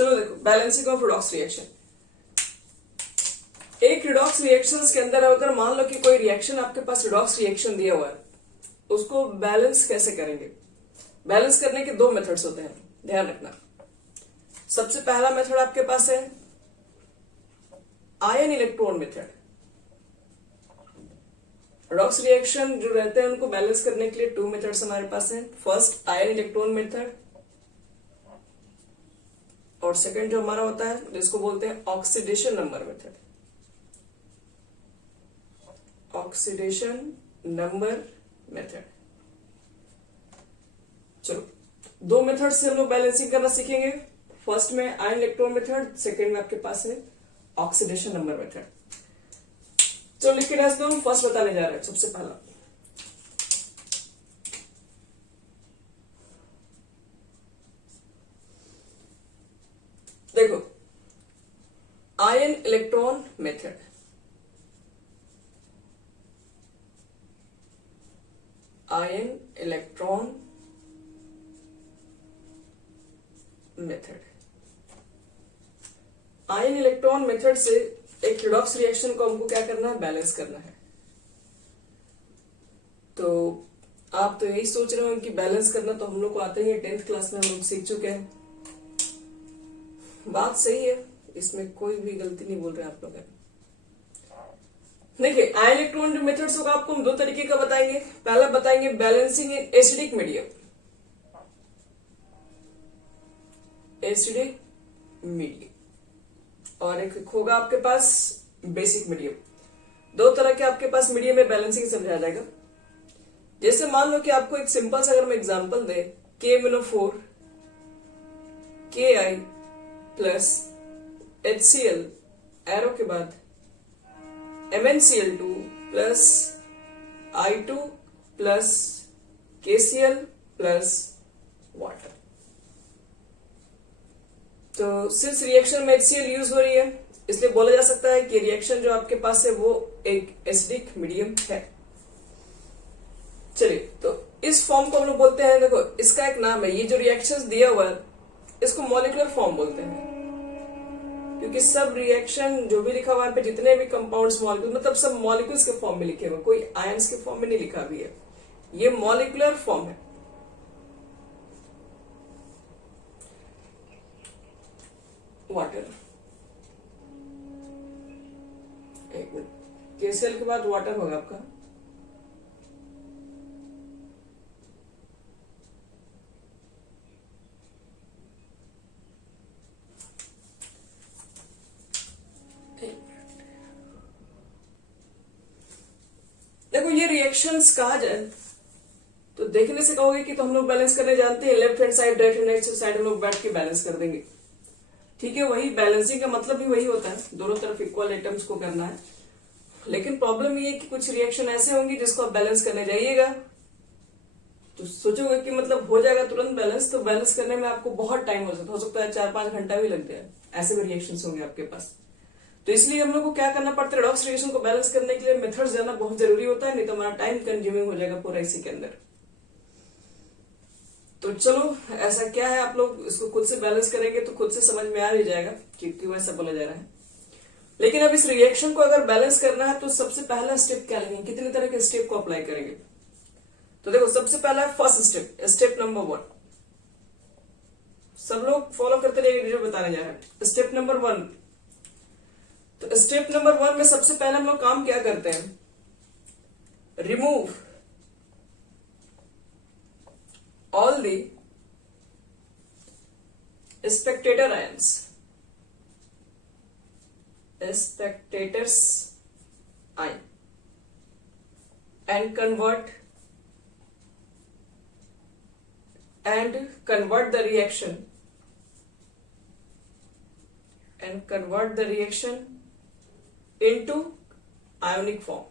चलो देखो, balancing of redox reaction. एक रिडॉक्स रिएक्शंस के अंदर अगर मान लो कि कोई रिएक्शन आपके पास रिडॉक्स रिएक्शन दिया हुआ है, उसको बैलेंस कैसे करेंगे? बैलेंस करने के दो मेथड्स होते हैं, ध्यान रखना। सबसे पहला मेथड आपके पास है ion electron method. Redox reaction जो रहते हैं उनको बैलेंस करने के लिए टू मेथड्स हमारे पास हैं। फर्स्ट आयन इलेक्ट्रॉन मेथड, और सेकंड जो हमारा होता है जिसको बोलते हैं oxidation number method. Oxidation number method. चलो, दो मेथड से हम लोग बैलेंसिंग करना सीखेंगे। फर्स्ट में आयन इलेक्ट्रॉन मेथड, सेकंड में आपके पास है ऑक्सीडेशन नंबर मेथड। चलो लिख के डाल दो, हम फर्स्ट बताने जा रहे हैं। सबसे पहला देखो, ion electron method. Ion electron method. Ion electron method से एक रिडॉक्स रिएक्शन को हमको क्या करना है? बैलेंस करना है। तो आप तो यही सोच रहे हो कि बैलेंस करना तो हम लोग को आते ही है, 10th क्लास में हम लोग सीख चुके हैं। बात सही है, इसमें कोई भी गलती नहीं बोल रहे आप लोग। देखिए, आयन इलेक्ट्रॉन जो मेथड्स होगा आपको हम दो तरीके का बताएंगे। पहला बताएंगे balancing in acidic medium. Acidic medium, और एक होगा आपके पास बेसिक मीडियम। दो तरह के आपके पास मीडियम में बैलेंसिंग समझाया जाएगा। जैसे मान लो कि आपको एक सिंपल सा अगर मैं एग्जांपल दे, KMnO4 Ki plus HCl arrow के बाद MnCl2 plus I2 plus KCl plus water. तो सिंस रिएक्शन में HCl यूज हो रही है, इसलिए बोला जा सकता है कि रिएक्शन जो आपके पास है वो एक एसिडिक मीडियम है। चलिए, तो इस फॉर्म को हम लोग बोलते हैं, देखो इसका एक नाम है, ये जो रिएक्शंस दिया हुआ है इसको मॉलिक्यूलर फॉर्म बोलते हैं। क्योंकि सब रिएक्शन जो भी लिखा हुआ है पे जितने भी कंपाउंड्स मॉलिक्यूल, मतलब सब मॉलिक्यूल्स के फॉर्म में लिखे हुए, कोई आयंस के फॉर्म में नहीं लिखा भी है। ये मॉलिक्यूलर फॉर्म है। वाटर, एक मिनट, KCl के बाद वाटर होगा आपका। देखो, ये रिएक्शंस कहा जाए तो देखने से कहोगे कि तो हम लोग बैलेंस करने जानते हैं, left hand side right hand side हम लोग बैठ के बैलेंस कर देंगे। ठीक है, वही बैलेंसिंग का मतलब भी वही होता है, दोनों तरफ इक्वल एटम्स को करना है। लेकिन प्रॉब्लम ये है कि कुछ रिएक्शन ऐसे होंगे जिसको आप बैलेंस करने जाइएगा तो सोचोगे कि मतलब हो जाएगा तुरंत बैलेंस, तो बैलेंस करने में आपको बहुत टाइम हो सकता है 4-5 घंटा भी लग जाए। ऐसे भी रिएक्शंस होंगे आपके पास। तो इसलिए हम लोग को क्या करना पड़ता है, रिडॉक्स रिएक्शन को बैलेंस करने के लिए मेथड्स जाना बहुत जरूरी होता है, नहीं तो हमारा टाइम कंज्यूमिंग हो जाएगा पूरा इसी के अंदर। तो चलो, ऐसा क्या है, आप लोग इसको खुद से बैलेंस करेंगे तो खुद से समझ में आ ही जाएगा कि क्यों ऐसा बोला जा रहा है। लेकिन अब इस रिएक्शन को अगर बैलेंस करना है तो सबसे पहला स्टेप क्या लेंगे, कितने तरह के स्टेप को अप्लाई करेंगे? तो देखो, सबसे पहला है फर्स्ट स्टेप, स्टेप नंबर 1। सब लोग फॉलो करते रहिए जो बताने जा रहे हैं। स्टेप नंबर 1, तो स्टेप नंबर 1 में सबसे पहले हम लोग काम क्या करते हैं? Remove all the Spectator ions, spectators ion, and convert the reaction into ionic form.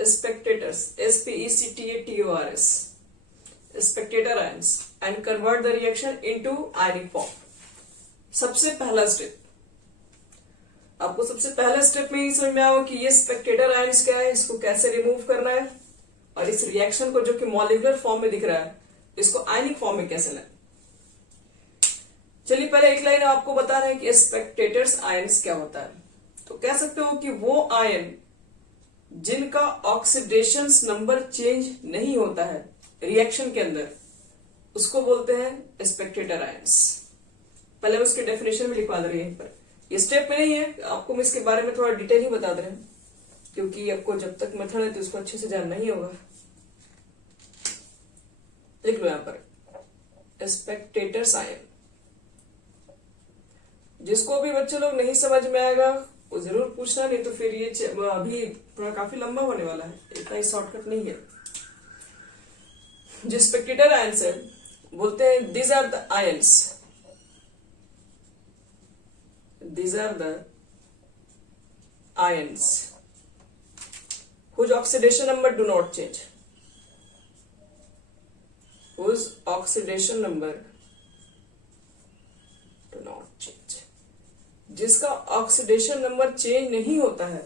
Spectators, SPECTATORS, spectator ions, and convert the reaction into ionic form. सबसे पहला स्टेप, आपको सबसे पहले स्टेप में ही समझ में आओ कि ये स्पेक्टेटर आयंस क्या है, इसको कैसे रिमूव करना है और इस रिएक्शन को जो कि मॉलिक्यूलर फॉर्म में दिख रहा है इसको आयनिक फॉर्म में कैसे लाए। चलिए पहले एक लाइन आपको बता रहे हैं कि स्पेक्टेटर्स आयंस क्या होता है। तो कह सकते हो कि वो आयन जिनका ऑक्सीडेशन नंबर चेंज नहीं होता है रिएक्शन के अंदर उसको बोलते हैं स्पेक्टेटर आयंस। पहले मैं उसके डेफिनेशन में लिखवा दे रही है पर ये स्टेप में नहीं है, आपको मैं इसके बारे में थोड़ा डिटेल ही बता दे रहे हैं क्योंकि आपको जब तक मेथड है तो इसको अच्छे से जानना ही होगा। लिख लो यहां पर स्पेक्टेटर्स आयन। जिसको भी बच्चे लोग नहीं समझ में आएगा वो जरूर पूछना, नहीं तो फिर ये अभी थोड़ा काफी लंबा होने वाला है, इतना ही शॉर्टकट नहीं है। जो स्पेक्टेटर आयंस है बोलते हैं these are the ions, these are the ions whose oxidation number do not change, whose oxidation number do not change, जिसका ऑक्सीडेशन नंबर चेंज नहीं होता है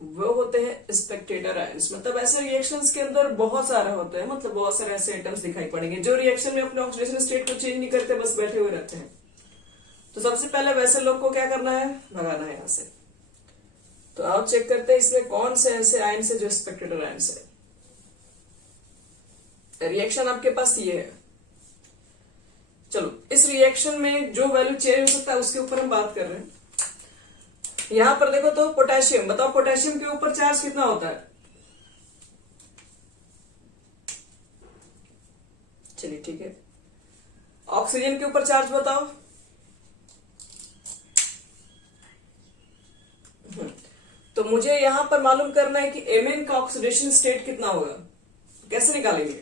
वो होते हैं स्पेक्टेटर आयंस। मतलब ऐसे रिएक्शंस के अंदर बहुत सारे होते हैं, मतलब बहुत सारे ऐसे आइटम्स दिखाई पड़ेंगे जो रिएक्शन में अपने ऑक्सीडेशन स्टेट को चेंज नहीं करते, बस बैठे हुए रहते हैं। तो सबसे पहले वैसे लोग को क्या करना है, भगाना है यहां से। तो आप चेक करते हैं इसमें कौन से ऐसे आयंस है जो स्पेक्टेटर आयंस है। रिएक्शन आपके पास ये है। चलो इस रिएक्शन में जो वैल्यू चेंज हो सकता है उसके ऊपर हम बात कर रहे हैं। यहां पर देखो तो पोटेशियम, बताओ पोटेशियम के ऊपर चार्ज कितना होता है। चलिए ठीक है, ऑक्सीजन के ऊपर चार्ज बताओ। तो मुझे यहां पर मालूम करना है कि Mn का ऑक्सीडेशन स्टेट कितना होगा, कैसे निकालेंगे।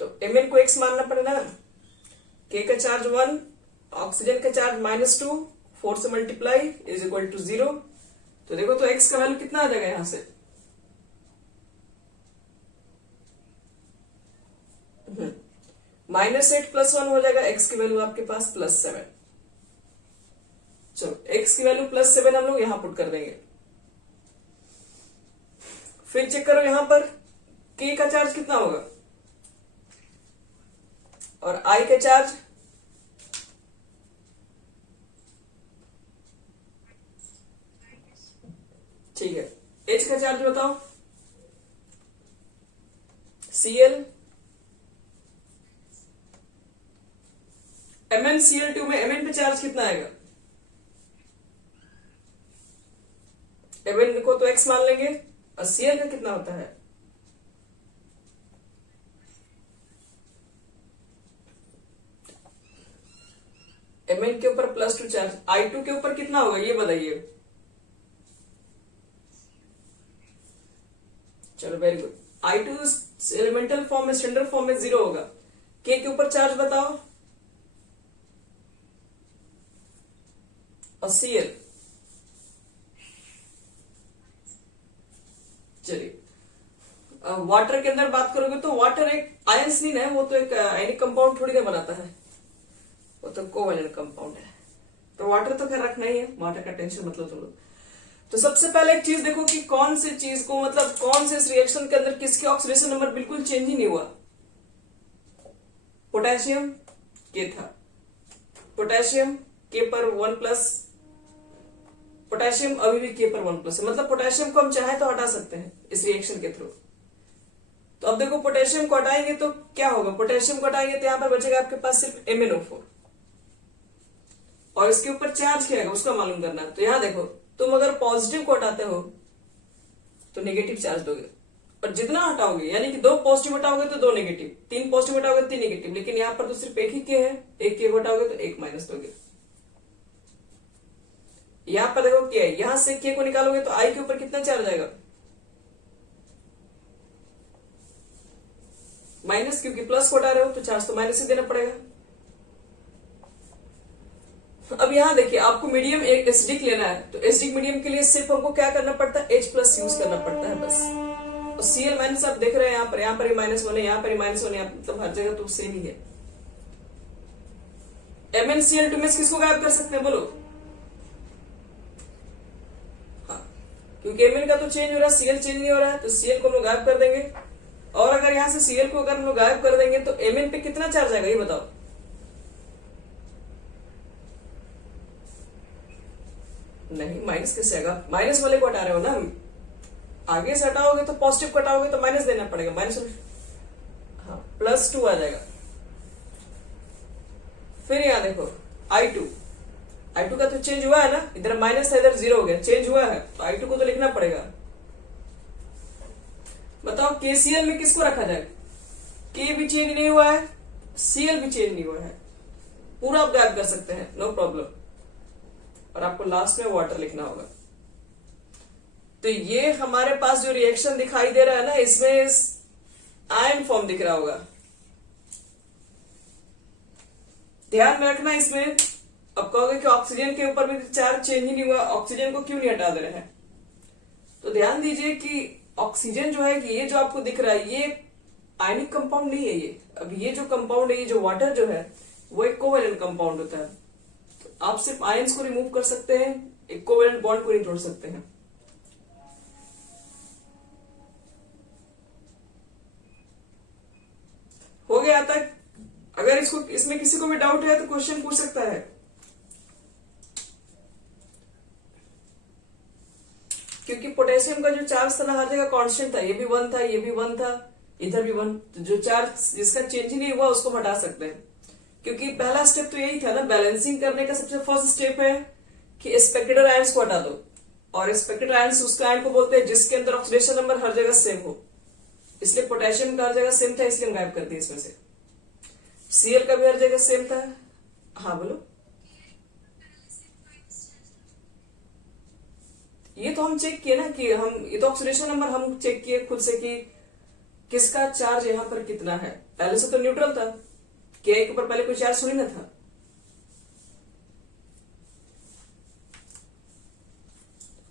तो Mn को x मानना पड़ेगा, K का चार्ज 1, ऑक्सीजन का चार्ज -2, 4 से मल्टीप्लाई इज इक्वल टू 0। तो देखो तो x का वैल्यू कितना आ जाएगा यहां से, -8 + 1 हो जाएगा, x की वैल्यू आपके पास +7। चलो x की वैल्यू +7 हम लोग यहां पुट कर देंगे। फिर चेक करो यहां पर K का चार्ज कितना होगा और I का चार्ज, ठीक है। H का चार्ज बताओ, Cl, MnCl2 में Mn पे चार्ज कितना आएगा, Mn को तो x मान लेंगे और Cl का कितना होता है, Mn के ऊपर +2 चार्ज, I2 के ऊपर कितना होगा ये बताइए। चलो very good, I2 elemental form में, स्टैंडर्ड फॉर्म में 0 होगा। K के ऊपर चार्ज बताओ और Cl। चलिए वाटर के अंदर बात करोगे तो वाटर एक आयंस नहीं है, वो तो एक आयनिक कंपाउंड थोड़ी ना बनाता है, वो तो कोवैलेंट कंपाउंड है। तो वाटर तो खैर रखना ही है, वाटर का टेंशन मतलब तुम लोग। तो सबसे पहले एक चीज देखो कि कौन सी चीज को, मतलब कौन से इस रिएक्शन के अंदर किसके ऑक्सीडेशन नंबर बिल्कुल चेंज ही नहीं हुआ। पोटेशियम के था, पोटेशियम के पर 1+, पोटेशियम अभी भी के पर 1+ है, मतलब पोटेशियम को हम चाहे तो हटा सकते हैं इस रिएक्शन के थ्रू। तो अब देखो पोटेशियम को हटाएंगे तो क्या होगा, पोटेशियम को हटाएंगे तो यहां पर बचेगा आपके पास सिर्फ MnO4 और इसके ऊपर चार्ज क्या है उसका मालूम करना है। तो यहां देखो तुम अगर पॉजिटिव को हटाते हो तो नेगेटिव चार्ज दोगे, और जितना हटाओगे यानी कि 2 पॉजिटिव हटाओगे तो 2 नेगेटिव, 3 पॉजिटिव हटाओगे तो 3 नेगेटिव, लेकिन यहां पर तो सिर्फ एक ही के है, एक के हटाओगे तो 1 माइनस दोगे। यहां पर देखो क्या है, यहां से के को निकालोगे तो आई के ऊपर कितना चार्ज आएगा, माइनस, क्योंकि प्लस को हटा रहे हो तो चार्ज तो माइनस ही देना पड़ेगा। अब यहां देखिए आपको मीडियम एक एसिडिक लेना है, तो एसिडिक मीडियम के लिए सिर्फ हमको क्या करना पड़ता है, H+ यूज करना पड़ता है बस। और Cl- आप देख रहे हैं यहाँ पर ही -1 है, यहाँ पर ही -1 है, मतलब हर जगह तो सेम ही है। MnCl2 में किसको गायब कर सकते हैं बोलो, हाँ क्योंकि Mn का तो चेंज हो रहा है, Cl चेंज नहीं हो रहा है, तो Cl को हम लोग गायब कर देंगे। और अगर यहां से Cl को अगर हम लोग गायब कर देंगे तो Mn पे कितना चार्ज आएगा ये बताओ। नहीं, माइनस कैसे आएगा, माइनस वाले को हटा रहे हो ना हम, आगे से हटाओगे तो पॉजिटिव को हटाओगे तो माइनस देना पड़ेगा, माइनस, हाँ +2 आ जाएगा। फिर यहां देखो I2 का तो चेंज हुआ है ना, इधर माइनस था इधर 0 हो गया, चेंज हुआ है तो I2 को तो लिखना पड़ेगा। बताओ KCl में किसको रखा जाए, K भी चेंज नहीं हुआ है, Cl भी चेंज नहीं हुआ है, पूरा आप गायब कर सकते हैं, नो प्रॉब्लम। और आपको लास्ट में वाटर लिखना होगा। तो ये हमारे पास जो रिएक्शन दिखाई दे रहा है ना, इसमें आयन फॉर्म दिख रहा होगा, ध्यान में रखना। इसमें अब कहोगे कि ऑक्सीजन के ऊपर भी चार्ज चेंज ही नहीं हुआ, ऑक्सीजन को क्यों नहीं हटा दे रहे हैं, तो ध्यान दीजिए कि ऑक्सीजन जो है कि ये जो आपको दिख रहा है ये आयनिक कंपाउंड नहीं है ये। अब ये जो कंपाउंड है, ये जो वाटर जो है वो एक कोवेलेंट कंपाउंड होता है, तो आप सिर्फ आयंस को रिमूव कर सकते हैं, एक कोवेलेंट बॉन्ड को नहीं तोड़ सकते हैं। हो गया तक। अगर इसमें किसी को भी डाउट है तो क्वेश्चन पूछ सकता है। क्योंकि पोटेशियम का जो चार्ज था ना हर जगह कांस्टेंट था, ये भी 1 था, ये भी 1 था, इधर भी 1, तो जो चार्ज जिसका चेंज ही नहीं हुआ उसको हटा सकते हैं। क्योंकि पहला स्टेप तो यही था ना, बैलेंसिंग करने का सबसे फर्स्ट स्टेप है कि स्पेक्टेटर आयंस को हटा दो, और स्पेक्टेटर आयंस उस आयन को बोलते हैं जिसके अंदर ऑक्सीडेशन नंबर हर जगह सेम हो। इसलिए पोटेशियम का हर जगह सेम था, इसलिए हम गायब कर दिए इसमें से। Cl का भी हर जगह सेम था। हाँ बोलो। ये तो हम चेक किए ना कि ये तो ऑक्सीडेशन नंबर हम चेक किए खुद से कि किसका चार्ज यहां पर कितना है। पहले से तो न्यूट्रल था, Ki के ऊपर पहले कोई चार्ज थोड़ी ना था।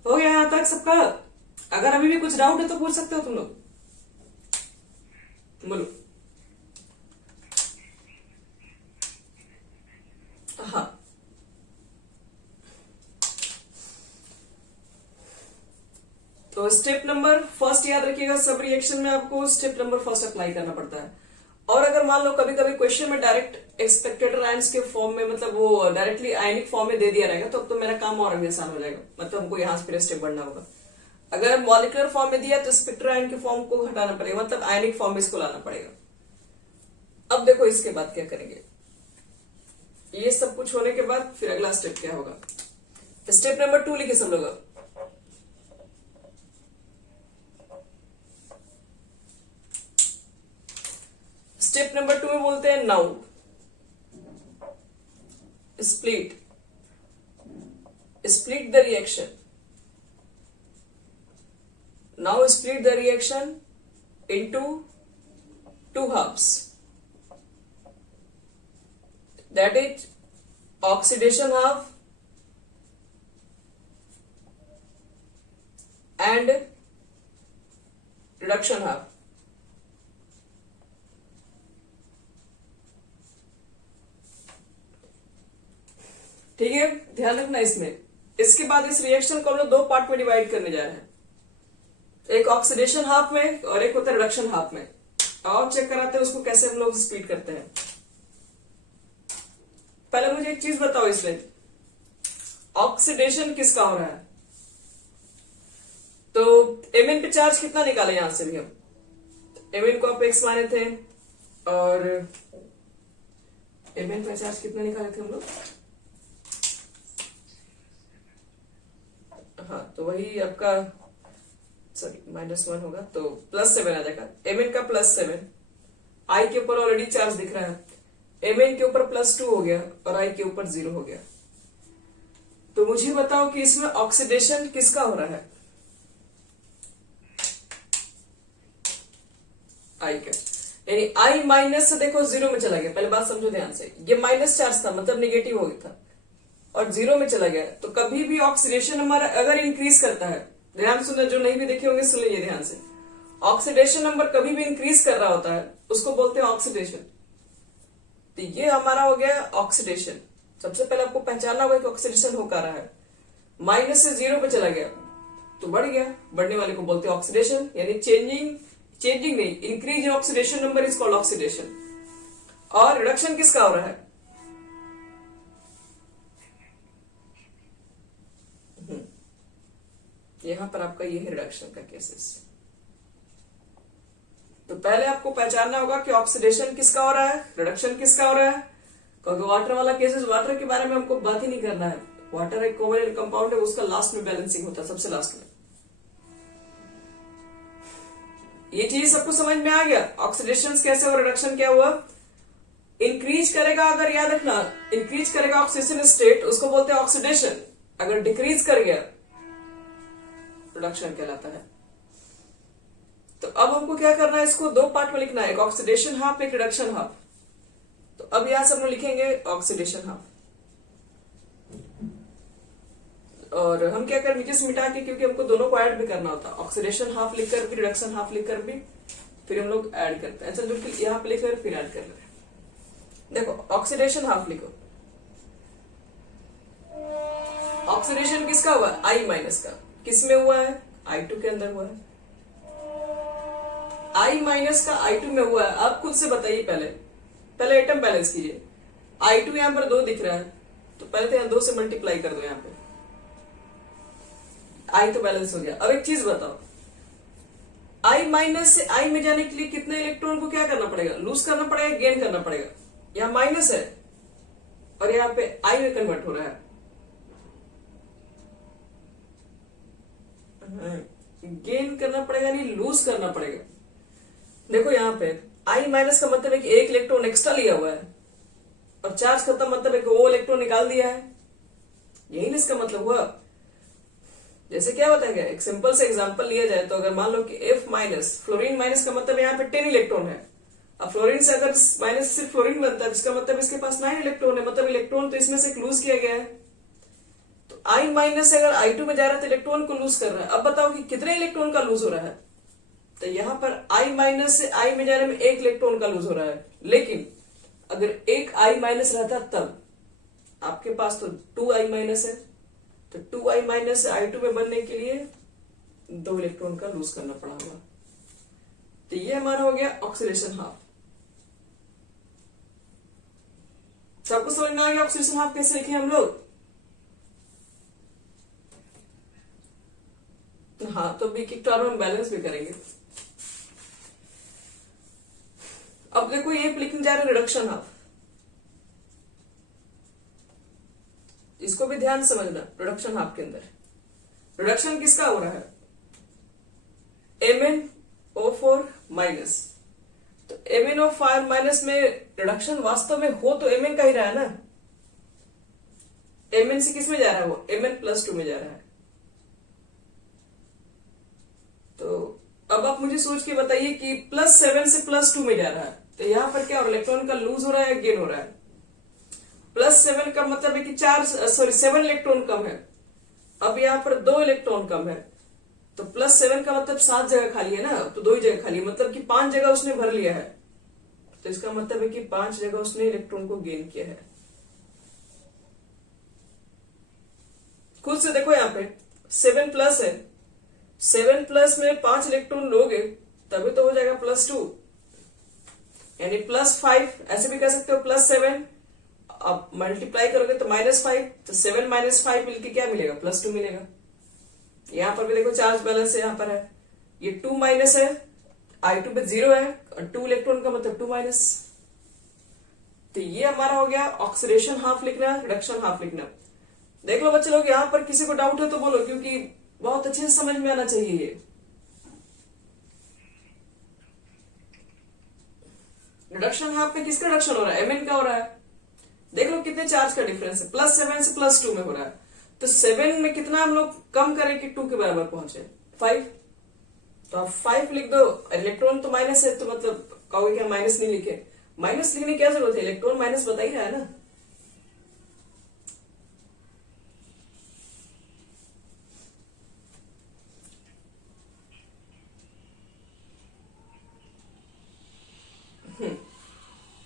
हो गया यहां तक सबका। अगर अभी भी कुछ डाउट है तो पूछ सकते हो तुम लोग, बोलो। हाँ, तो स्टेप नंबर फर्स्ट याद रखिएगा, सब रिएक्शन में आपको स्टेप नंबर फर्स्ट अप्लाई करना पड़ता है। और अगर मान लो कभी कभी क्वेश्चन में डायरेक्ट एक्सपेक्टेड आयंस के फॉर्म में, मतलब वो डायरेक्टली आयनिक फॉर्म में दे दिया रहेगा, तो अब तो मेरा काम और भी आसान हो जाएगा, मतलब हमको यहां से फिर स्टेप बढ़ना होगा। अगर मॉलिक्यूलर फॉर्म में दिया तो स्पेक्टर आयन के फॉर्म को हटाना पड़ेगा, मतलब आयनिक फॉर्म में इसको लाना पड़ेगा। अब देखो इसके बाद क्या करेंगे, ये सब कुछ होने के बाद फिर अगला स्टेप क्या होगा। स्टेप नंबर 2 लिखे सब लोग। स्टेप नंबर 2 में बोलते हैं now split the reaction. Now split the reaction into 2 halves, that is oxidation half and reduction half। ठीक है, ध्यान रखना इसमें। इसके बाद इस रिएक्शन को हम लोग 2 पार्ट में डिवाइड करने जा रहे हैं, एक ऑक्सीडेशन हाफ में और एक होता है रिडक्शन हाफ में। और चेक कराते हैं उसको कैसे हम लोग स्प्लिट करते हैं। पहले मुझे एक चीज बताओ, इसमें ऑक्सीडेशन किसका हो रहा है, तो Mn पे चार्ज कितना निकाले यहां से भी हम। Mn को आप x माने थे और Mn पे चार्ज कितना निकाले थे हम लोग। हाँ, तो वही आपका सॉरी -1 होगा तो +7 आ जाएगा। Mn का +7, I के ऊपर ऑलरेडी चार्ज दिख रहा है, Mn के ऊपर +2 हो गया और I के ऊपर 0 हो गया। तो मुझे बताओ कि इसमें ऑक्सीडेशन किसका हो रहा है, I का। यानी I माइनस से देखो 0 में चला गया, पहले बात समझो ध्यान से, ये माइनस चार्ज था मतलब निगेटिव हो गया था और 0 में चला गया। तो कभी भी ऑक्सीडेशन हमारा अगर इंक्रीज करता है, ध्यान सुनो, जो नहीं भी देखे होंगे सुन लीजिए ध्यान से, ऑक्सीडेशन नंबर कभी भी इंक्रीज कर रहा होता है उसको बोलते हैं ऑक्सीडेशन। तो ये हमारा हो गया ऑक्सीडेशन। सबसे पहले आपको पहचानना होगा कि ऑक्सीडेशन हो कर रहा है, माइनस से 0 पे चला गया तो बढ़ गया, बढ़ने वाले को बोलते हैं ऑक्सीडेशन, यानी चेंजिंग नहीं, increase in oxidation number is called oxidation. और रिडक्शन किसका हो रहा है? यहां पर आपका ये है रिडक्शन का केसेस। तो पहले आपको पहचानना होगा कि ऑक्सीडेशन किसका हो रहा है, रिडक्शन किसका हो रहा है। क्योंकि वाटर वाला केसेस, वाटर के बारे में हमको बात ही नहीं करना है। वाटर एक कोवैलेंट कंपाउंड है, उसका लास्ट में बैलेंसिंग होता है, सबसे लास्ट में। ये चीज सबको समझ में आ गया, ऑक्सीडेशन कैसे और रिडक्शन क्या हुआ। इंक्रीज करेगा, अगर याद रखना, इंक्रीज करेगा ऑक्सीडेशन स्टेट, उसको बोलते हैं ऑक्सीडेशन। अगर डिक्रीज कर गया, रिडक्शन कहलाता है। तो अब हमको क्या करना है, इसको दो पार्ट में लिखना है, एक ऑक्सीडेशन हाफ, एक रिडक्शन हाफ। तो अब यहां से हम लोग लिखेंगे ऑक्सीडेशन हाफ, और हम क्या कर नीचे से मिटा के, क्योंकि हमको दोनों को ऐड भी करना होता है, ऑक्सीडेशन हाफ लिखकर भी, रिडक्शन हाफ लिखकर भी, फिर हम लोग ऐड करते हैं। अच्छा, जो यहाँ पे लिख रहे फिर ऐड कर रहे हैं। देखो ऑक्सीडेशन हाफ लिखो, ऑक्सीडेशन किसका हुआ है, आई माइनस का। किस में हुआ है, I2 के अंदर हुआ है। I माइनस का I2 में हुआ है। आप खुद से बताइए, पहले एटम बैलेंस कीजिए। I2 यहां पर 2 दिख रहा है, तो पहले तो यहां 2 से मल्टीप्लाई कर दो। यहां पे I तो बैलेंस हो गया। अब एक चीज बताओ, I माइनस से I में जाने के लिए कितने इलेक्ट्रॉन को क्या करना पड़ेगा, लूज करना पड़ेगा, गेन करना पड़ेगा। यहां माइनस है और यहां पे I में कन्वर्ट हो रहा है। गेन करना पड़ेगा, नहीं लूज करना पड़ेगा। देखो यहां पे I माइनस का मतलब है कि एक इलेक्ट्रॉन एक्स्ट्रा लिया हुआ है, और चार्ज खत्म मतलब है कि वो इलेक्ट्रॉन निकाल दिया है। यही ना इसका मतलब हुआ। जैसे क्या बताएंगे, एक सिंपल से एग्जांपल लिया जाए तो अगर मान लो कि F माइनस, फ्लोरीन माइनस का मतलब यहाँ पे 10 इलेक्ट्रॉन है। अब फ्लोरीन से अगर माइनस सिर्फ फ्लोरीन बनता है, इसका मतलब इसके पास 9 इलेक्ट्रॉन है, मतलब इलेक्ट्रॉन तो इसमें से लूज किया गया है। तो I माइनस से अगर I2 में जा रहा है तो इलेक्ट्रॉन को लूज कर रहा है। अब बताओ कि कितने इलेक्ट्रॉन का लूज हो रहा है। तो यहां पर I माइनस से I में जाने में 1 इलेक्ट्रॉन का लूज हो रहा है। लेकिन अगर एक I माइनस रहता तब आपके पास तो 2I माइनस है, तो 2I माइनस से I2 में बनने के लिए 2 इलेक्ट्रॉन का लूज करना पड़ा होगा। तो ये हमारा हो गया ऑक्सीडेशन हाफ। सबको समझ में आ गया ऑक्सीडेशन हाफ कैसे लिखे हम लोग। हाँ, तो बी की टर्म हम बैलेंस भी करेंगे। अब देखो ये लिखने जा रहे रिडक्शन हाफ, इसको भी ध्यान समझना। रिडक्शन हाफ के अंदर रिडक्शन किसका हो रहा है, MnO4 माइनस। तो MnO4 माइनस में रिडक्शन वास्तव में हो तो Mn का ही रहा है ना। Mn से किस में जा रहा है, वो Mn+2 में जा रहा है। तो अब आप मुझे सोच के बताइए कि +7 से +2 में जा रहा है, तो यहां पर क्या हो रहा है, इलेक्ट्रॉन का लूज हो रहा है, गेन हो रहा है। +7 का मतलब है कि 7 इलेक्ट्रॉन कम है। अब यहां पर 2 इलेक्ट्रॉन कम है, तो +7 का मतलब 7 जगह खाली है ना, तो 2 ही जगह खाली है, मतलब कि 5 जगह उसने भर लिया है। तो इसका मतलब है कि 5 जगह उसने इलेक्ट्रॉन को गेन किया है। खुद से देखो यहां पे 7 प्लस है, 7 प्लस में 5 इलेक्ट्रॉन लोगे तभी तो हो जाएगा +2, यानी +5। ऐसे भी कह सकते हो +7, अब मल्टीप्लाई करोगे तो -5, तो 7 - 5 मिलके क्या मिलेगा, +2 मिलेगा। यहां पर भी देखो चार्ज बैलेंस यहां पर है, ये 2 माइनस है, I2 पे 0 है, और 2 इलेक्ट्रॉन का मतलब 2 माइनस। तो ये हमारा हो गया ऑक्सीडेशन हाफ लिखना, रिडक्शन हाफ लिखना। देख लो बच्चे लोग, यहां पर किसी को डाउट है तो बोलो, क्योंकि बहुत अच्छे से समझ में आना चाहिए ये। रिडक्शन हाफ पे किसका रिडक्शन हो रहा है, Mn का हो रहा है। देख लो कितने चार्ज का डिफरेंस है, +7 से +2 में हो रहा है। तो 7 में कितना हम लोग कम करें कि 2 के बराबर पहुंचे, 5। तो आप 5 लिख दो, इलेक्ट्रॉन तो माइनस है, तो मतलब कहोगे क्या माइनस नहीं लिखे, माइनस लिखने की क्या जरूरत है, इलेक्ट्रॉन माइनस बता ही रहा है ना।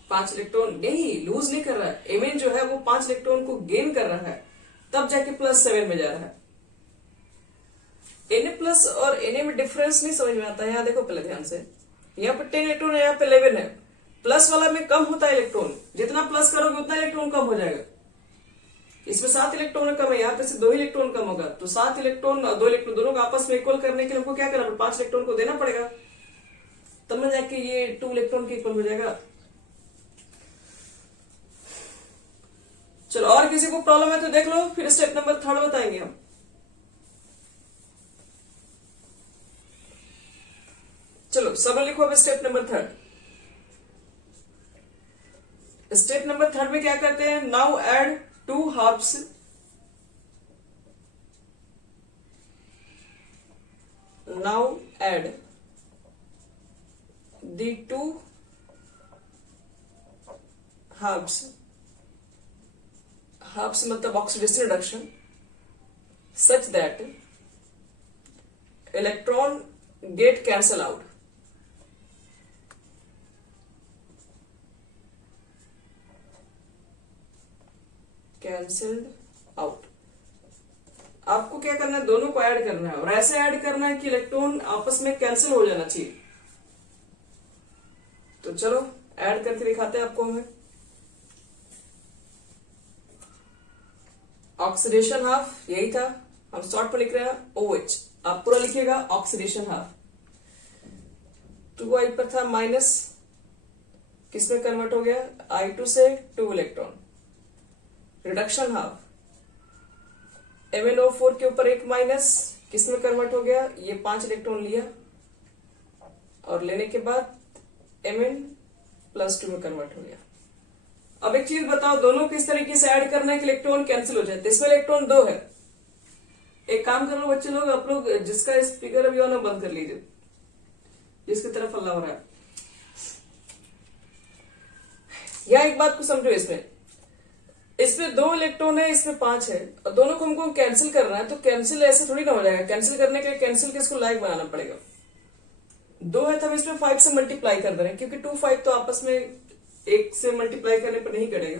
पांच इलेक्ट्रॉन नहीं, लूज नहीं कर रहा है, Mn जो है वो 5 इलेक्ट्रॉन को गेन कर रहा है, तब जाके +7 में जा रहा है। Na प्लस और Na में डिफरेंस नहीं समझ में आता है। यहाँ देखो पहले ध्यान से, यहाँ पे 10 इलेक्ट्रॉन है, यहाँ पे 11 है। प्लस वाला में कम होता है इलेक्ट्रॉन, जितना प्लस करोगे उतना इलेक्ट्रॉन कम हो जाएगा। इसमें 7 इलेक्ट्रॉन कम है, यहाँ पे से 2 इलेक्ट्रॉन कम होगा। तो 7 इलेक्ट्रॉन और 2 इलेक्ट्रॉन दोनों को आपस में इक्वल करने के लिए हमको क्या करना पड़ेगा, 5 इलेक्ट्रॉन को देना पड़ेगा, तब में जाके ये 2 इलेक्ट्रॉन के इक्वल हो जाएगा। चलो, और किसी को प्रॉब्लम है तो देख लो, फिर स्टेप नंबर 3 बताएंगे हम। चलो सब लिखो अब स्टेप नंबर 3। स्टेप नंबर 3 में क्या करते हैं, now add 2 halves now add the 2 halves मतलब oxidation reduction such that electron get cancel out। Cancelled out. आपको क्या करना है, दोनों को ऐड करना है, और ऐसे ऐड करना है कि इलेक्ट्रॉन आपस में कैंसिल हो जाना चाहिए। तो चलो ऐड करके दिखाते हैं आपको हमें। ऑक्सीडेशन हाफ यही था, हम शॉर्ट पर लिख रहे हैं OH, आप पूरा लिखिएगा ऑक्सीडेशन हाफ। 2I पर था माइनस, किसमें कन्वर्ट हो गया, I2 से 2 इलेक्ट्रॉन। रिडक्शन हाफ MnO4 के ऊपर 1 माइनस, किसमें कन्वर्ट हो गया, ये 5 इलेक्ट्रॉन लिया और लेने के बाद Mn+2 में कन्वर्ट हो गया। अब एक चीज बताओ, दोनों किस तरीके से ऐड करना है कि इलेक्ट्रॉन कैंसिल हो जाए। तो इसमें इलेक्ट्रॉन 2 है। एक काम कर लो बच्चे लोग, आप लोग जिसका स्पीकर अभी ऑन है बंद कर लीजिए, जिसकी तरफ हल्ला हो रहा है। यह एक बात को समझो, इसमें 2 इलेक्ट्रॉन है, इसमें 5 है, और दोनों को हमको कैंसिल करना है। तो कैंसिल ऐसे थोड़ी ना हो जाएगा, कैंसिल करने के लिए कैंसिल के इसको लाइक बनाना पड़ेगा। 2 है तो हम इसमें 5 से मल्टीप्लाई कर दे रहे हैं, क्योंकि 2 5 तो आपस में 1 से मल्टीप्लाई करने पर नहीं करेगा।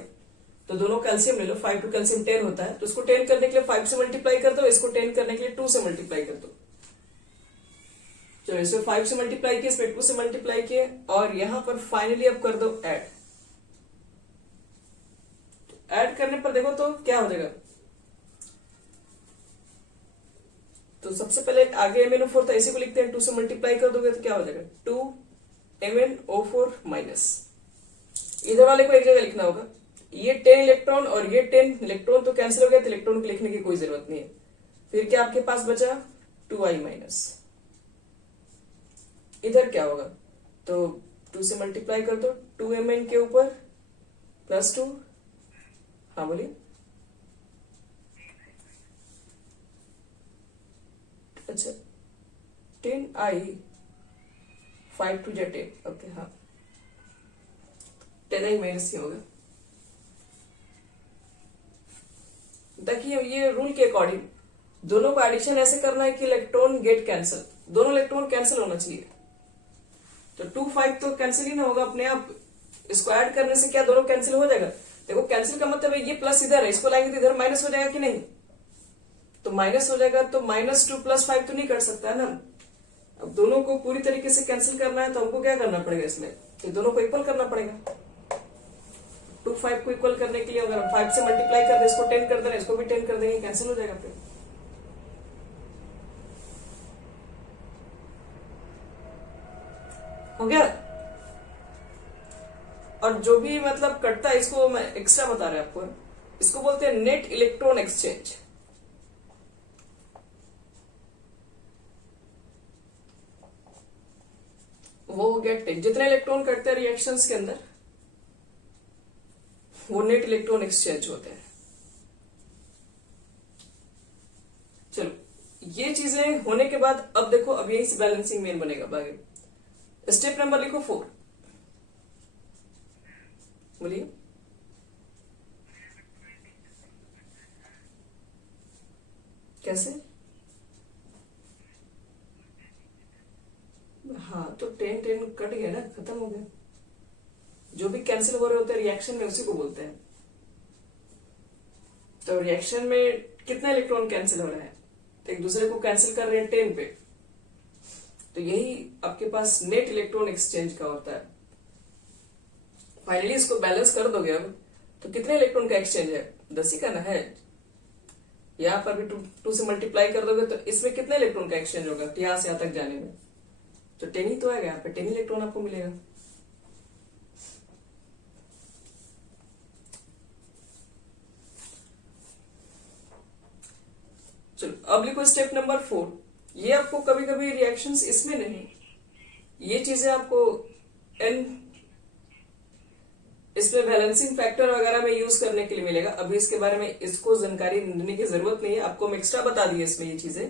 तो दोनों कैल्शियम ले लो, 5 टू कैल्शियम 10 होता है, तो इसको 10 करने के लिए 5 से मल्टीप्लाई कर दो, इसको 10 करने के लिए 2 से मल्टीप्लाई कर दो। चलो इसमें 5 से मल्टीप्लाई किया, इसमें 2 से मल्टीप्लाई किया, और यहां पर फाइनली अब कर दो ऐड। ऐड करने पर देखो तो क्या हो जाएगा। तो सबसे पहले आगे MnO4 था, इसी को लिखते हैं, 2 से मल्टीप्लाई कर दोगे तो क्या हो जाएगा, 2 MnO4 माइनस। इधर वाले को एक जगह लिखना होगा। ये 10 इलेक्ट्रॉन और ये 10 इलेक्ट्रॉन तो कैंसिल हो गया, तो इलेक्ट्रॉन को लिखने की कोई जरूरत नहीं है। फिर क्या आपके पास बचा, 2I माइनस। इधर क्या होगा, तो 2 से मल्टीप्लाई कर दो, 2 Mn के ऊपर +2। हाँ बोलिए। अच्छा 10I 5 to 10, ओके हाँ 10I माइनस ही होगा। देखिए ये रूल के अकॉर्डिंग दोनों को एडिशन ऐसे करना है कि इलेक्ट्रॉन गेट कैंसिल, दोनों इलेक्ट्रॉन कैंसिल होना चाहिए। तो 2 5 तो कैंसिल ही ना होगा अपने आप, इसको ऐड करने से क्या दोनों कैंसिल हो जाएगा। देखो कैंसिल का मतलब है ये प्लस इधर है, इसको लाएंगे तो इधर माइनस हो जाएगा कि नहीं, तो माइनस हो जाएगा। तो -2 + 5 तो नहीं कर सकता है ना। अब दोनों को पूरी तरीके से कैंसिल करना है तो हमको क्या करना पड़ेगा, इसमें तो दोनों को इक्वल करना पड़ेगा। 2 5 को इक्वल करने के लिए अगर हम 5 से मल्टीप्लाई कर दे, इसको 10 कर देना, इसको भी 10 कर देंगे, कैंसिल हो जाएगा फिर। हो गया। और जो भी मतलब कटता है, इसको मैं एक्स्ट्रा बता रहा हूं आपको, इसको बोलते हैं नेट इलेक्ट्रॉन एक्सचेंज। वो हो गया टेक, जितने इलेक्ट्रॉन कटते हैं रिएक्शंस के अंदर वो नेट इलेक्ट्रॉन एक्सचेंज होते हैं। चलो ये चीजें होने के बाद अब देखो, अब यही से बैलेंसिंग मेन बनेगा बाकी। स्टेप नंबर लिखो 4, बोलिए। कैसे, हाँ तो 10 10 कट गया ना, खत्म हो गया। जो भी कैंसिल हो रहे होते हैं रिएक्शन में उसी को बोलते हैं। तो रिएक्शन में कितना इलेक्ट्रॉन कैंसिल हो रहा है, तो एक दूसरे को कैंसिल कर रहे हैं 10 पे, तो यही आपके पास नेट इलेक्ट्रॉन एक्सचेंज का होता है। फाइनली इसको बैलेंस कर दोगे अब, तो कितने इलेक्ट्रॉन का एक्सचेंज है? 10 ही का ना है। यहां पर भी 2 से मल्टीप्लाई कर दोगे तो इसमें कितने इलेक्ट्रॉन का एक्सचेंज होगा यहां से यहां तक जाने में? तो 10 ही तो आएगा, यहाँ पे 10 इलेक्ट्रॉन आपको मिलेगा। चलो अब लिखो स्टेप नंबर 4। ये आपको कभी कभी रिएक्शंस इसमें नहीं, ये चीजें आपको इसमें बैलेंसिंग फैक्टर वगैरह में यूज करने के लिए मिलेगा। अभी इसके बारे में इसको जानकारी देने की जरूरत नहीं है, आपको हम एक्स्ट्रा बता दिए इसमें ये चीजें,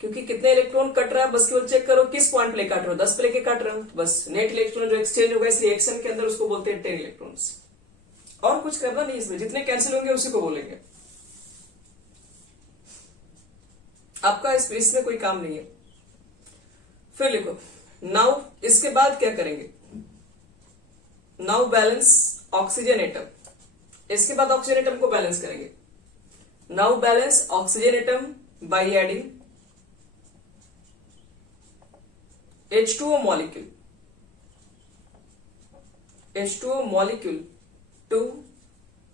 क्योंकि कितने इलेक्ट्रॉन कट रहा है बस केवल चेक करो किस पॉइंट पे काट रहे हो। 10 पे लेके काट रहे हो, बस नेट इलेक्ट्रॉन जो एक्सचेंज होगा इस रिएक्शन के अंदर उसको बोलते हैं 10 इलेक्ट्रॉन्स। और कुछ करना नहीं इसमें, जितने कैंसिल होंगे उसी को बोलेंगे, आपका इसमें कोई काम नहीं है। फिर लिखो नाउ, इसके बाद क्या करेंगे? Now balance oxygen atom. इसके बाद ऑक्सीजन एटम को बैलेंस करेंगे। Now balance oxygen atom by adding H2O molecule to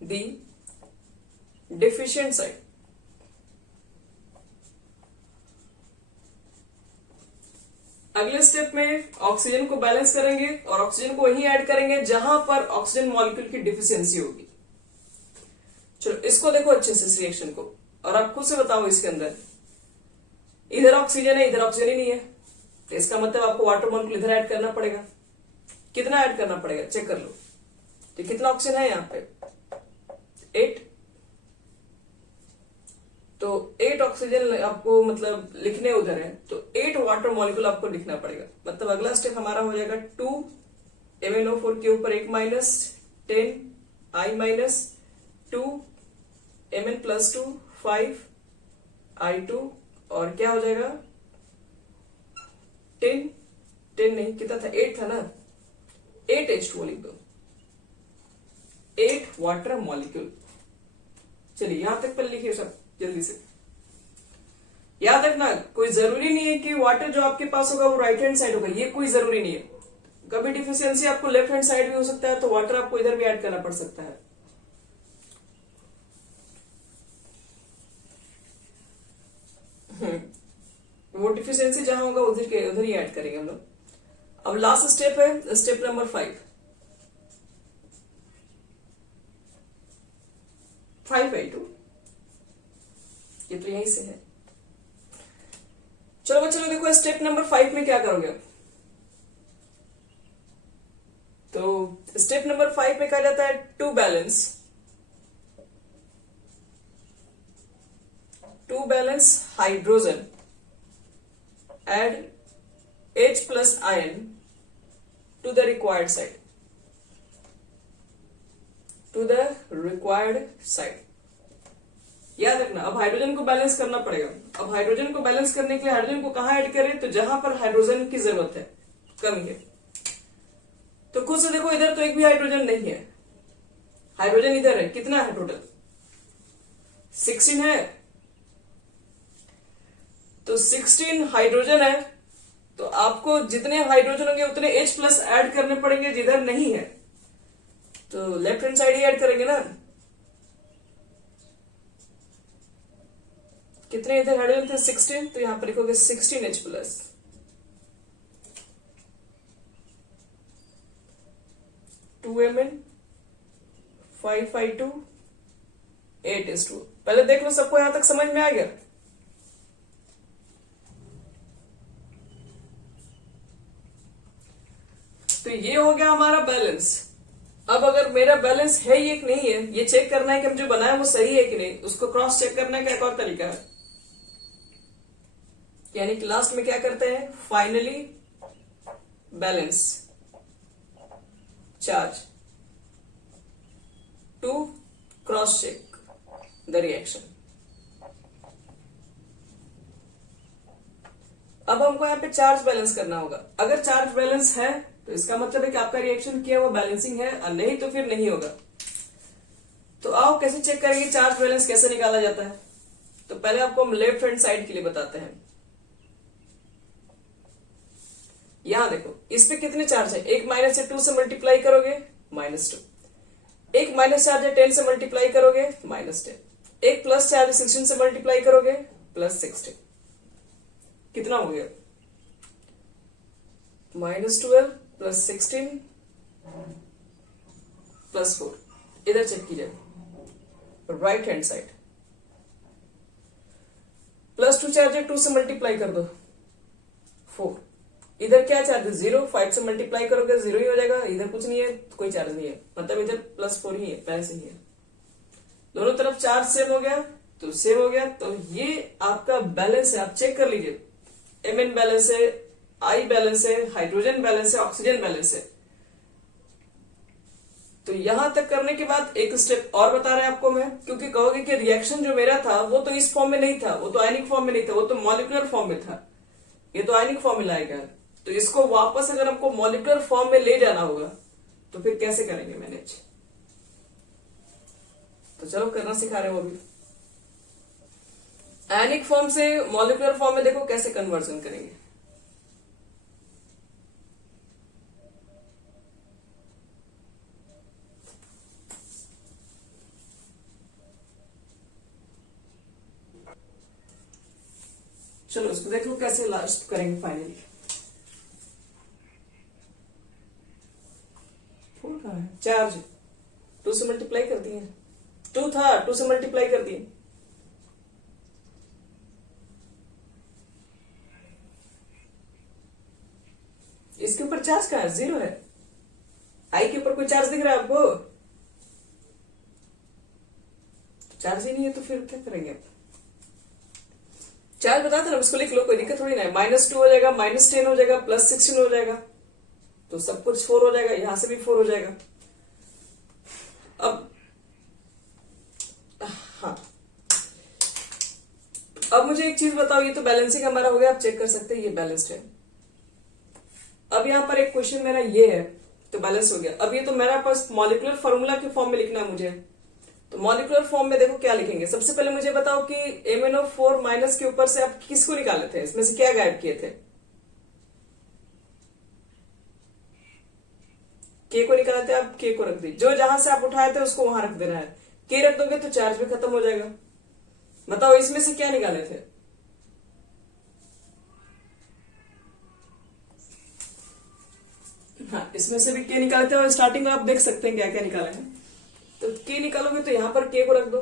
the deficient side। अगले स्टेप में ऑक्सीजन को बैलेंस करेंगे और ऑक्सीजन को वहीं ऐड करेंगे जहां पर ऑक्सीजन मॉलिक्यूल की डिफिशियंसी होगी। चलो इसको देखो अच्छे से इस रिएक्शन को, और आप खुद से बताओ इसके अंदर इधर ऑक्सीजन है इधर ऑक्सीजन ही नहीं है, तो इसका मतलब आपको वाटर मॉलिक्यूल इधर ऐड करना पड़ेगा। कितना ऐड करना पड़ेगा चेक कर लो। तो कितना ऑक्सीजन है यहाँ पे? 8। तो 8 ऑक्सीजन आपको मतलब लिखने उधर है, तो 8 वाटर मॉलिक्यूल आपको लिखना पड़ेगा। मतलब अगला स्टेप हमारा हो जाएगा 2 MnO4 के ऊपर 1 minus 10 I minus 2 Mn plus 2 5 I2, और क्या हो जाएगा 10 नहीं, कितना था 8 था ना, 8 H2O लिख दो, 8 वाटर मॉलिक्यूल। चलिए यहां तक पहले लिखिए सब जल्दी से। याद रखना कोई जरूरी नहीं है कि वाटर जो आपके पास होगा वो राइट हैंड साइड होगा, ये कोई जरूरी नहीं है। कभी डिफिशियंसी आपको लेफ्ट हैंड साइड भी हो सकता है, तो वाटर आपको इधर भी ऐड करना पड़ सकता है। वो डिफिशियंसी जहां होगा उधर ही ऐड करेंगे हम लोग। अब लास्ट स्टेप है स्टेप नंबर 5 5/2, ये तो यहीं से है। चलो बच्चों देखो स्टेप नंबर 5 में क्या करोगे अब। तो स्टेप नंबर 5 में कहा जाता है to balance hydrogen add H plus ion to the required side। याद रखना अब हाइड्रोजन को बैलेंस करना पड़ेगा। अब हाइड्रोजन को बैलेंस करने के लिए हाइड्रोजन को कहां ऐड करें? तो जहां पर हाइड्रोजन की जरूरत है, कमी है। तो खुद से देखो इधर तो एक भी हाइड्रोजन नहीं है, हाइड्रोजन इधर है। कितना है टोटल? 16 है। तो 16 हाइड्रोजन है, तो आपको जितने हाइड्रोजन होंगे उतने H प्लस ऐड करने पड़ेंगे जिधर नहीं है, तो लेफ्ट हैंड साइड ही ऐड करेंगे ना। कितने इधर हाइड्रोजन थे? 16, तो यहां पर लिखोगे 16 H plus. To Mn 5 I2 8 H2O। पहले देख लो सबको यहां तक समझ में आ गया? तो ये हो गया हमारा बैलेंस। अब अगर मेरा बैलेंस है ये कि नहीं है, ये चेक करना है कि हम जो बनाए वो सही है कि नहीं, उसको क्रॉस चेक करने का एक और तरीका है। यानी कि लास्ट में क्या करते हैं? Finally balance charge to cross check the reaction. अब हमको यहाँ पे चार्ज बैलेंस करना होगा। अगर चार्ज बैलेंस है तो इसका मतलब है कि आपका रिएक्शन किया वो बैलेंसिंग है, और नहीं तो फिर नहीं होगा। तो आओ कैसे चेक करेंगे चार्ज बैलेंस कैसे निकाला जाता है। तो पहले आपको हम लेफ्ट हैंड साइड के लिए बताते हैं। यहां देखो, इस पे कितने चार्ज है, एक माइनस से 2 से मल्टीप्लाई करोगे -2, एक माइनस चार्ज है 10 से मल्टीप्लाई करोगे -10, एक प्लस चार्ज 16 से मल्टीप्लाई करोगे +16, कितना हो गया -12 +16 +4। इधर चेक कीजिए राइट हैंड साइड, +2 चार्ज है 2 से मल्टीप्लाई कर दो 4, इधर क्या चार्ज है 0, 5 से मल्टीप्लाई करोगे 0 ही हो जाएगा, इधर कुछ नहीं है, कोई चार्ज नहीं है, मतलब इधर +4 ही है, पहले से ही है। दोनों तरफ चार्ज सेम हो गया तो सेम हो गया, तो ये आपका बैलेंस है, आप चेक कर लीजिए। Mn बैलेंस है, I बैलेंस है, हाइड्रोजन बैलेंस है, ऑक्सीजन बैलेंस है। तो यहां तक करने के बाद एक स्टेप और बता रहे हैं आपको मैं, क्योंकि कहोगे कि रिएक्शन जो मेरा था वो तो इस फॉर्म में नहीं था, वो तो आयनिक फॉर्म में नहीं था, वो तो मॉलिक्यूलर फॉर्म में था, ये तो आयनिक फॉर्म में लाया गया। तो इसको वापस अगर हमको मॉलिक्यूलर फॉर्म में ले जाना होगा तो फिर कैसे करेंगे मैनेज, तो चलो करना सिखा रहे हो अभी। आयनिक फॉर्म से मॉलिक्यूलर फॉर्म में देखो कैसे कन्वर्जन करेंगे। चलो इसको देखो कैसे लास्ट करेंगे फाइनली। 4 कहां है, चार्ज 2 से मल्टीप्लाई कर दिए, 2 था 2 से मल्टीप्लाई कर दिए, इसके ऊपर चार्ज कहां है, 0 है। आई के ऊपर कोई चार्ज दिख रहा है आपको, चार्ज ही नहीं है तो फिर क्या करेंगे आप, चार्ज बताते ना, इसको लिख लो, कोई दिक्कत थोड़ी ना है। -2 हो जाएगा, -10 हो जाएगा, +16 हो जाएगा, तो सब कुछ 4 हो जाएगा, यहां से भी 4 हो जाएगा। अब हाँ, अब मुझे एक चीज बताओ, ये तो बैलेंसिंग हमारा हो गया, आप चेक कर सकते हैं ये बैलेंस्ड है। अब यहां पर एक क्वेश्चन मेरा ये है, तो बैलेंस हो गया। अब ये तो मेरा पास मॉलिक्यूलर फॉर्मूला के फॉर्म में लिखना है मुझे, तो मॉलिक्यूलर फॉर्म में देखो क्या लिखेंगे। सबसे पहले मुझे बताओ कि MnO4- के ऊपर से आप किसको निकाले थे, इसमें से क्या गायब किए थे, के को निकाले थे आप, के को रख दी, जो जहां से आप उठाए थे उसको वहां रख देना है। के रख दोगे तो चार्ज भी खत्म हो जाएगा। बताओ इसमें से क्या निकाले थे, हाँ इसमें से भी के निकाले थे, और स्टार्टिंग में आप देख सकते हैं क्या क्या निकाले हैं। तो के निकालोगे तो यहां पर के को रख दो,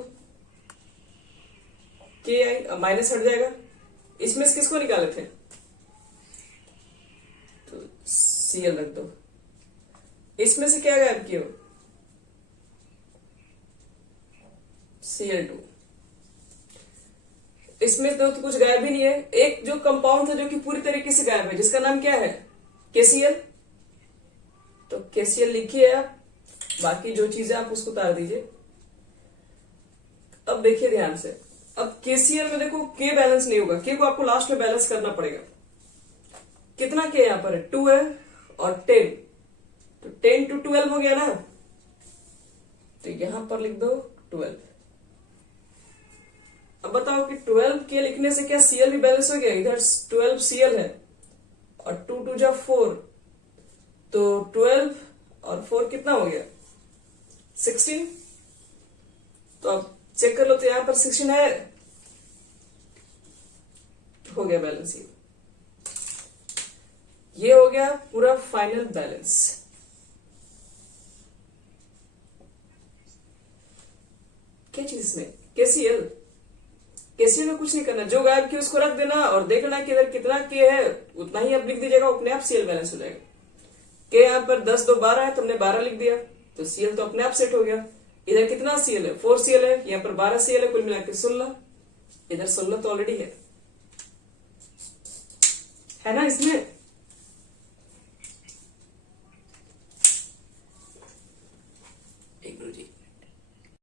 के आई माइनस हट जाएगा। इसमें से किसको निकाले थे, तो Cl रख दो। इसमें से क्या गायब किए हो, Cl2। इसमें तो कुछ गायब ही नहीं है, एक जो कंपाउंड था जो कि पूरी तरीके से गायब है, जिसका नाम क्या है, KCl। तो KCl लिखिए आप, बाकी जो चीजें आप उसको उतार दीजिए। अब देखिए ध्यान से, अब KCl में देखो के बैलेंस नहीं होगा, के को आपको लास्ट में बैलेंस करना पड़ेगा। कितना के यहां पर है, 2 है और 10, तो 10 to 12 हो गया ना, तो यहां पर लिख दो 12। अब बताओ कि 12 के लिखने से क्या Cl भी बैलेंस हो गया, इधर 12 Cl है और 2 2 जा 4, तो 12 और 4 कितना हो गया, 16। तो अब चेक कर लो, तो यहां पर 16 है, हो गया बैलेंस। ये हो गया पूरा फाइनल बैलेंस। क्या चीज इसमें, KCl। KCl में कुछ नहीं करना, जो गायब किया उसको रख देना और देखना कि इधर कितना के है, उतना ही आप लिख दीजिएगा, अपने आप Cl बैलेंस हो जाएगा। के यहाँ पर 10 2 12 है, तुमने 12 लिख दिया, तो Cl तो अपने आप सेट हो गया। इधर कितना Cl है, 4 Cl है, यहाँ पर 12 Cl है, कुल मिलाकर 16, इधर 16 तो ऑलरेडी है ना इसमें।